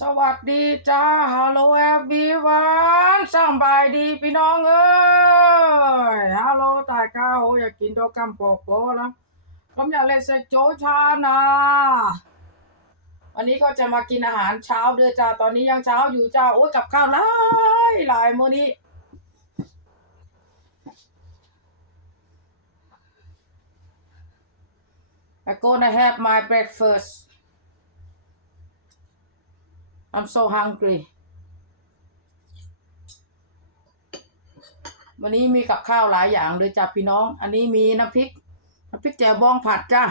สวัสดีจ้าฮัลโหลแอฟบีวันสำบายดีพี่น้องเอ้ยฮัลโหลตายข้าวอยากกินตัวกำโปกโปแล้วผมอยากเล่นเซ็กโจชานะวันนี้ก็จะมากินอาหารเช้าด้วยจ้าตอนนี้ยังเช้าอยู่จ้าโอ้ยกับข้าวหลายหลายมื้อนี้ I gonna have my breakfast I'm so hungry วันนี้มีกับข้าวหลายอย่างเลยจ้ะพี่น้อง อันนี้มีน้ำพริกน้ำพริกแจ่วบองผัดจ้ะ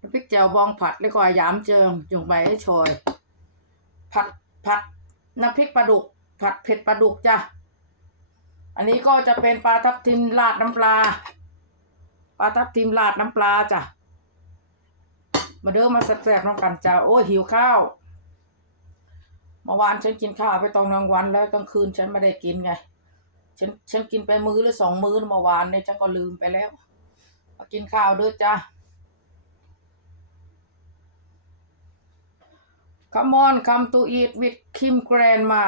น้ำพริกแจ่วบองผัดแล้วก็ยามเจิงจงไปให้ชอยผัดผัดน้ำพริกปลาดุก ผัดเผ็ดปลาดุกจ้ะ อันนี้ก็จะเป็นปลาทับทิมราดน้ำปลา ปลาทับทิมราดน้ำปลาจ้ะ มาเด้อมาแซ่บๆน้องกันจ้ะ โอ้ยหิวข้าว เมื่อวานฉันกินข้าวไปตอนกลางวันแล้วกลางคืนฉันไม่ได้กินไง ฉันฉันกินไปมื้อหรือสองมื้อเมื่อวานเนี่ยฉันก็ลืมไปแล้วมากินข้าวด้วยจ้ะ Come on come to eat with Kim Grandma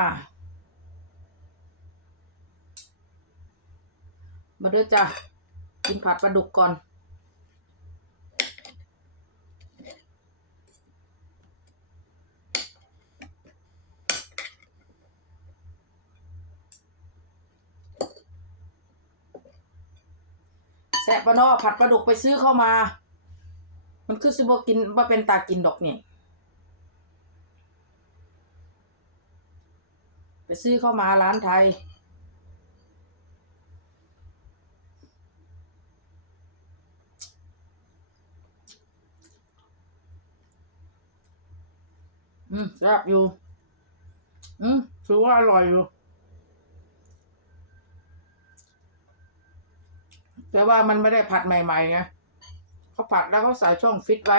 มาด้วยจ้ะกินผัดปลาดุกก่อน แสบปะนาะผัดปลาดุกไปซื้อเข้ามา มันคือสิบกินว่าเป็นตากินดอกเนี่ยไปซื้อเข้ามาร้านไทย อืมแซ่บอยู่ อืมถือว่าอร่อยอยู่ แต่ว่ามันไม่ได้ผัดใหม่ๆไงเขาผัดแล้วเขาใส่ช่องฟิตไว้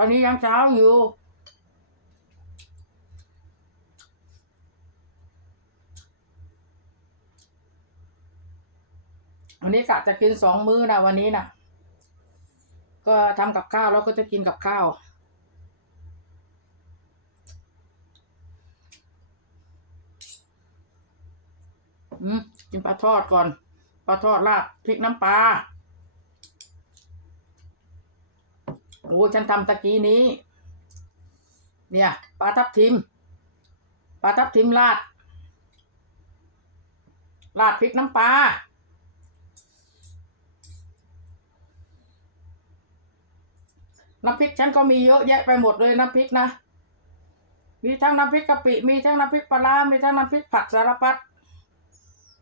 ตอนนี้ยังเช้าอยู่ วันนี้กะจะกินสองมื้อนะวันนี้นะก็ทำกับข้าวแล้วก็จะกินกับข้าวอืมกินปลาทอดก่อน ปลาทอดราดพริกน้ำปลา โอ้ฉันทำตะกี้นี้ เนี่ยปลาทับทิมปลาทับทิมราดราดพริกน้ำปลาน้ำพริกฉันก็มีเยอะแยะไปหมดเลยน้ำพริกนะ มีทั้งน้ำพริกกะปิ มีทั้งน้ำพริกปลาร้ามีทั้งน้ำพริกผัดสารพัด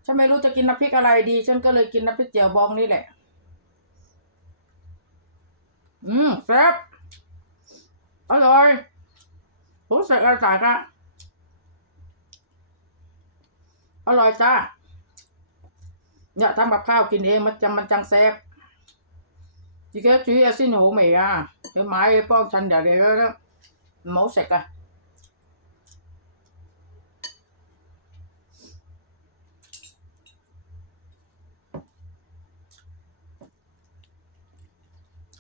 ฉันไม่รู้จะกินน้ำพริกอะไรดี ฉันก็เลยกินน้ำพริกเจียวบองนี่แหละ อืมแซ่บอร่อยรู้สึกอะไรต่างกันอร่อยจ้าเนี่ยทำกับข้าวกินเองมันจังมันจังแซ่บจีแกจีอาซินหูเหม่อะเดี๋ยวไม้ป้องฉันเดี๋ยวเดี๋ยวแล้วหมูเสกอะ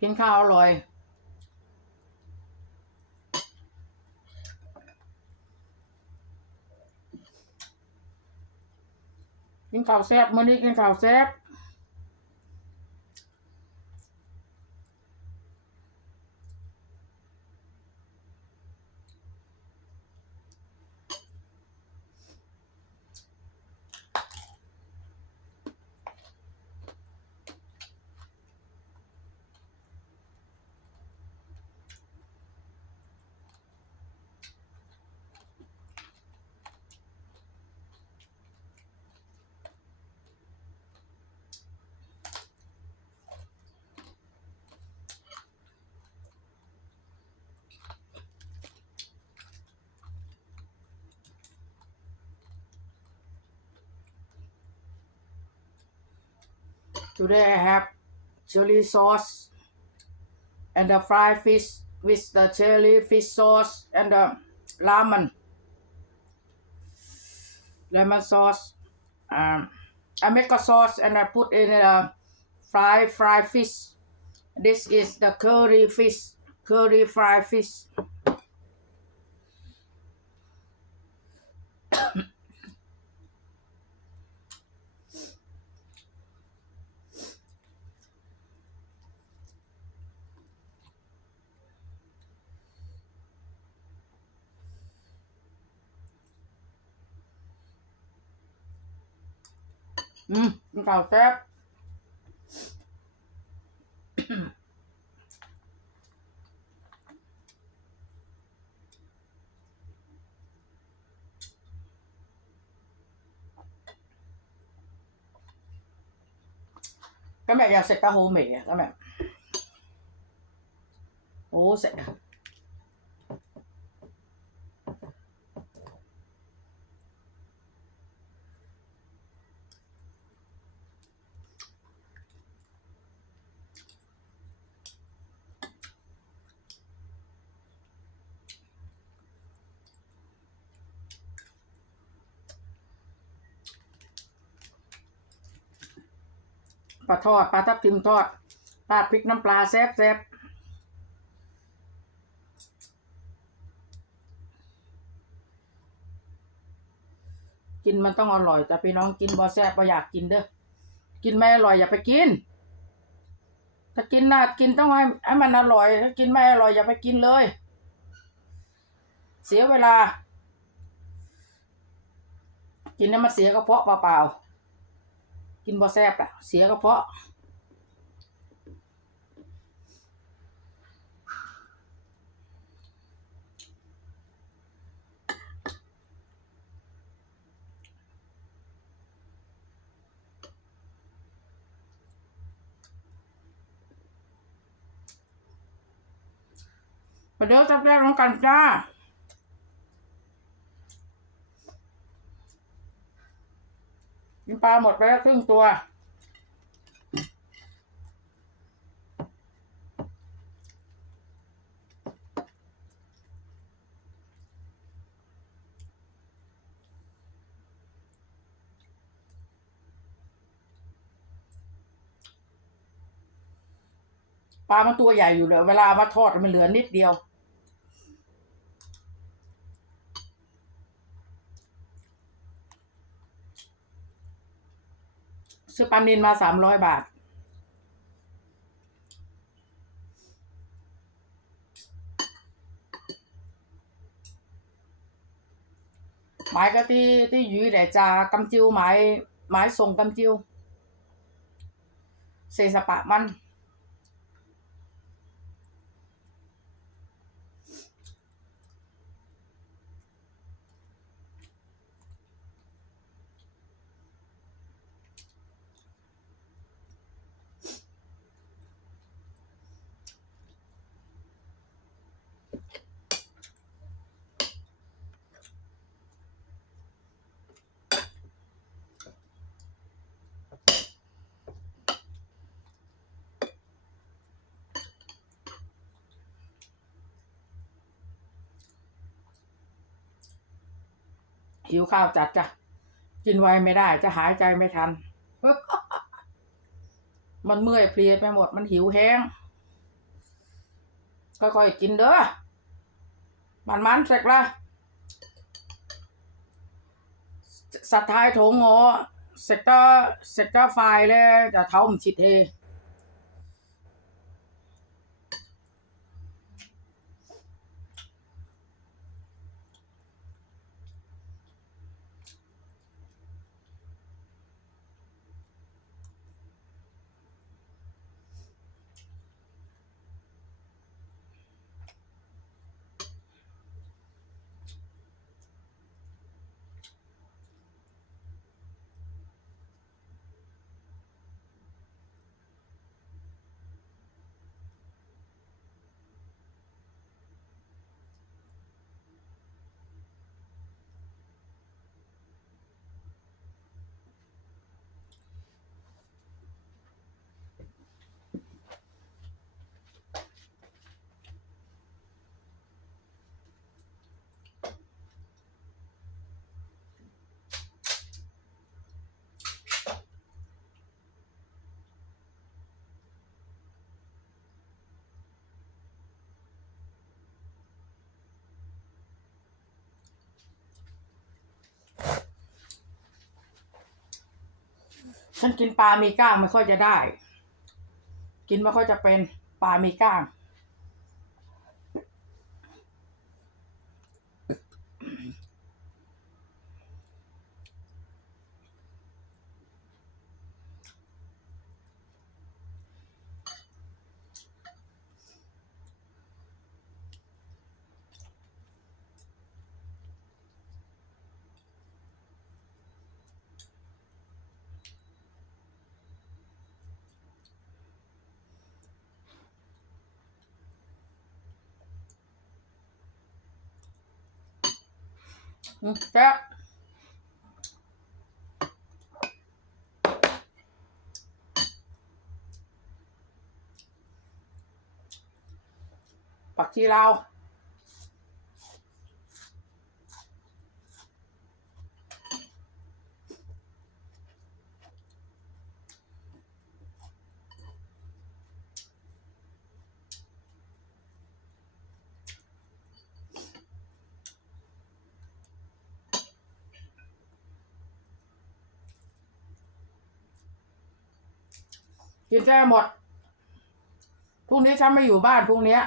กินข้าวอร่อย กินข้าวแซ่บมื้อนี้กินข้าวแซ่บ Today I have chili sauce and the fried fish with the chili fish sauce and the lemon lemon sauce. Um, I make a sauce and I put in a fried fried fish. This is the curry fish, curry fried fish. อืมกินข้าวแซ่บ các mẹ giờ xịt ta hồ mì à các mẹ ố xịt à ปลาทอดปลาทับทิมทอดปลาพริกน้ำปลาแซ่บแซ่บกินมันต้องอร่อยแต่พี่น้องกินบอแซ่บบ่อยากกินเด้อกินไม่อร่อยอย่าไปกิน ถ้ากินน่ากินต้องให้ให้มันอร่อย ถ้ากินไม่อร่อยอย่าไปกินเลย เสียเวลา กินแล้วมันเสียกระเพาะเปล่าๆ กินบ่แซ่บอะเสียกระเพาะมาเดี๋ยวจับแรกน้องกันจ้า กินปลาหมดไปแล้วครึ่งตัว ปลามันตัวใหญ่อยู่เลยเวลามาทอดมันเหลือนิดเดียว ซื้อปลานินมาสามร้อยบาทหมายก็ที่ที่อยู่แต่จะกำจิ้วหมายหมายส่งกำจิ้วเซสปะมัน หิวข้าวจัดจ้ะกินไวไม่ได้ จะหายใจไม่ทัน มันเมื่อยเพลียไปหมด มันหิวแห้งค่อยๆกินเด้อมันมันเสร็จละสัตว์ทายโถงงอเสร็จก็เสร็จก็ไฟเลยจะเท้าผมชิดเฮ ฉันกินปลามีก้างไม่ค่อยจะได้ กินไม่ค่อยจะเป็นปลามีก้าง แซ่บปักชีลาว กินแก้หมดพรุ่งนี้ฉันไม่อยู่บ้านพรุ่งเนี้ย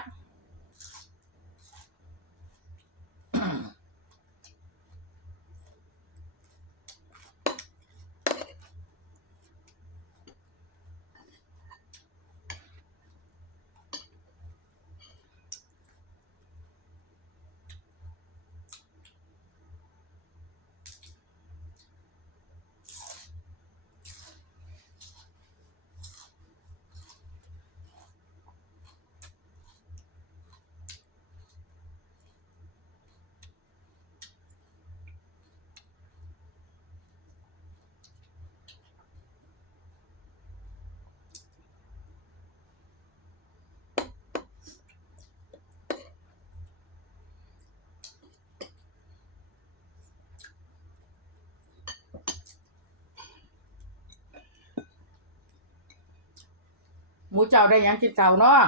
หมูเจ้าได้ยังกินเก่าวเนาะ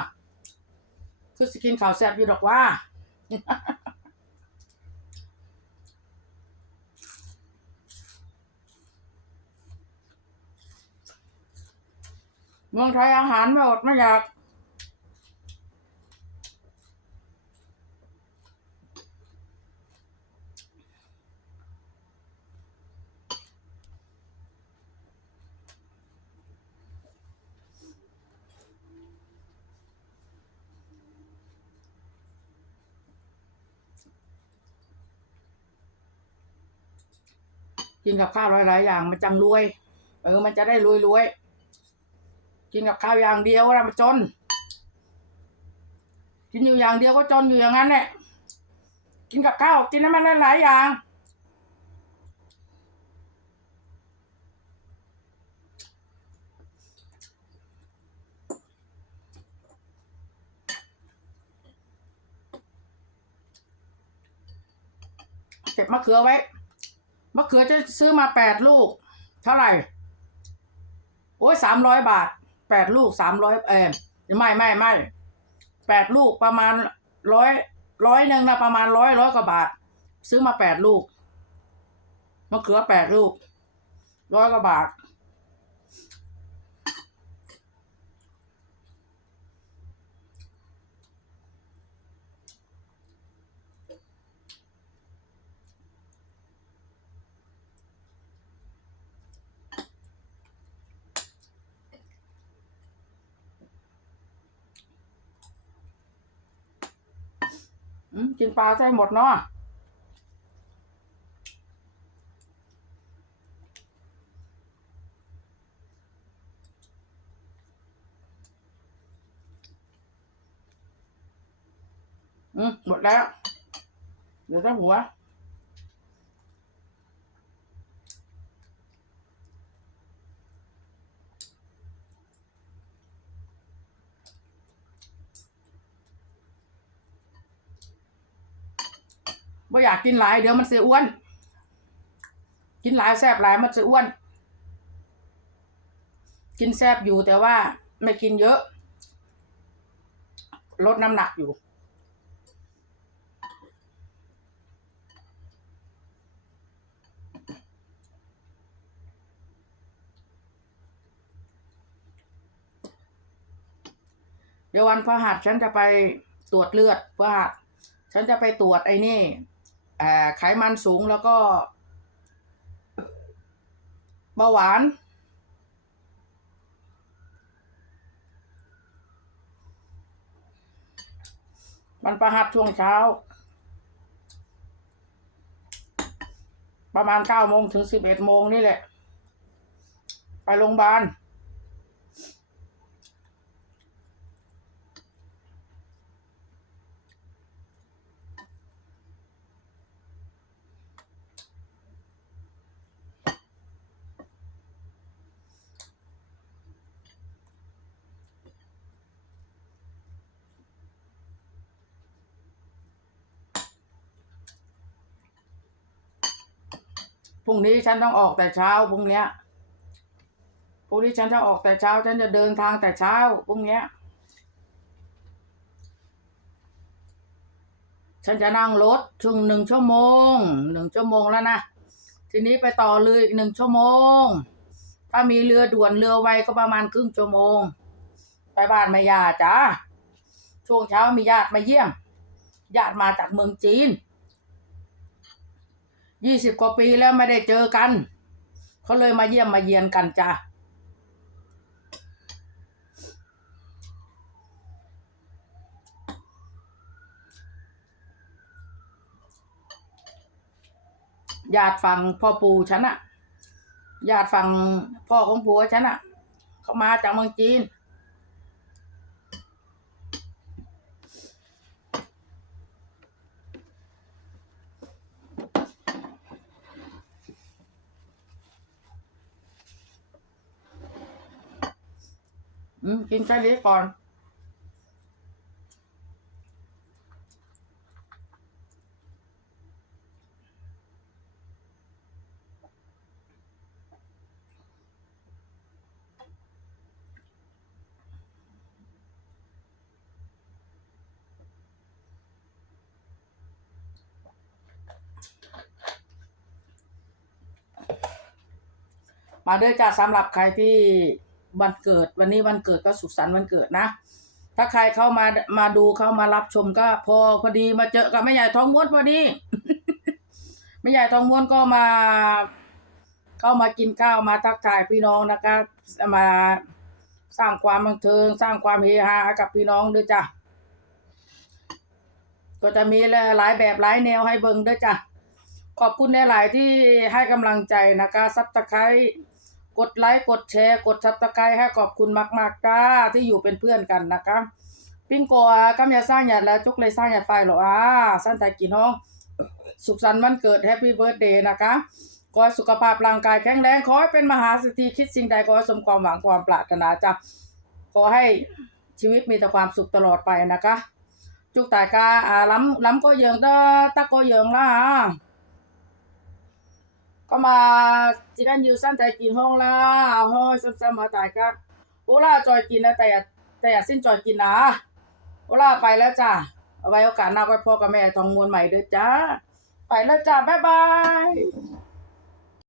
คือสกินข่าวแซ่บอยู่ดอกว่าเมืองไทยอาหารไม่อดไม่อยาก กินกับข้าวหลายๆอย่างมันจังรวย เออ มันจะได้รวยรวยกินกับข้าวอย่างเดียวนะมันจน กินอยู่อย่างเดียวก็จนอยู่อย่างนั้นแหละกินกับข้าวกินให้มันหลายๆอย่างเก็บมะเขือไว้ มะเขือจะซื้อมาแปดลูก เท่าไหร่ โอ้ยสามร้อยบาทแปดลูกสามร้อยเออไม่ไม่ไม่แปดลูกประมาณร้อยร้อยหนึ่งนะประมาณร้อยร้อยกว่าบาท ซื้อมาแปดลูกมะเขือแปดลูกร้อยกว่าบาท กินปลาใส่หมดเนาะอืมหมดแล้ว เดี๋ยวจะหัว บ่อยากกินหลายเดี๋ยวมันเสียอ้วน กินหลายแซบหลายมันจะอ้วน กินแซบอยู่แต่ว่าไม่กินเยอะ ลดน้ำหนักอยู่เดี๋ยววันพฤหัสฉันจะไปตรวจเลือดพฤหัสฉันจะไปตรวจไอ้นี่ ไขมันสูงแล้วก็เบาหวาน มันประหัสช่วงเช้า ประมาณเก้าโมงถึงสิบเอ็ดโมงนี่แหละ ไปโรงพยาบาล พรุ่งนี้ฉันต้องออกแต่เช้าพรุ่งเนี้ยพรุ่งนี้ฉันจะออกแต่เช้า ฉันจะเดินทางแต่เช้าพรุ่งเนี้ย ฉันจะนั่งรถช่วงหนึ่งชั่วโมงหนึ่งชั่วโมงแล้วนะทีนี้ไปต่อเรืออีกหนึ่งชั่วโมง ถ้ามีเรือด่วนเรือไวก็ประมาณครึ่งชั่วโมง ไปบ้านแม่ยาจ้าช่วงเช้ามีญาติมาเยี่ยมญาติมาจากเมืองจีน ยี่สิบกว่าปีแล้วไม่ได้เจอกัน เขาเลยมาเยี่ยมมาเยียนกันจ้ะญาติฝั่งพ่อปู่ฉันอะญาติฝั่งพ่อของผัวฉันอะเขามาจากเมืองจีน อืมกินไส้เล็กก่อน มาเด้อจ้าสำหรับใครที่ วันเกิด วันนี้วันเกิดก็สุขสันต์วันเกิดนะ ถ้าใครเข้ามามาดูเข้ามารับชมก็ พอพอดีมาเจอกับแม่ใหญ่ทองม้วนพอดีแม่ใหญ่ทองม้วนก็มา เข้ามากินข้าวมาทักทายพี่น้องนะคะมาสร้างความบันเทิง สร้างความเฮฮากับพี่น้องด้วยจ้ะก็จะมีหลายแบบหลายแนวให้เบิ่งด้วยจ้ะขอบคุณหลาย ๆ ที่ให้กำลังใจนะคะซับสไครต์ กดไลค์กดแชร์ กดซับสไครต์ให้ขอบคุณมากๆจ้าที่อยู่เป็นเพื่อนกันนะคะปิ้งโกะกำยาสร้างหยาดแล้วจุกเลยสร้างหยาดไฟหรออ่าสั้นแต่กินห้องสุขสันต์วันเกิดแฮปปี้เบิร์ดเดย์นะคะขอสุขภาพร่างกายแข็งแรงขอให้เป็นมหาเศรษฐีคิดสิ่งใดขอสมความหวังความปรารถนาจ้ะขอให้ชีวิตมีแต่ความสุขตลอดไปนะคะจุกตายกาอ่าล้ำล้ำก็เยิงตะตะก็เยิงละ อะก็มาจีกันอยู่สั้นแต่กินห้องละห้อยซ้ำๆมาตายก็โอ้ล่าจอยกินนะแต่อย่าแต่อย่าสิ้นจอยกินนะโอล่าไปแล้วจ้าเอาไว้โอกาสหน้าไว้พอกับแม่ทองมวลใหม่เด้อจ้า ไปแล้วจ้าบ๊ายบาย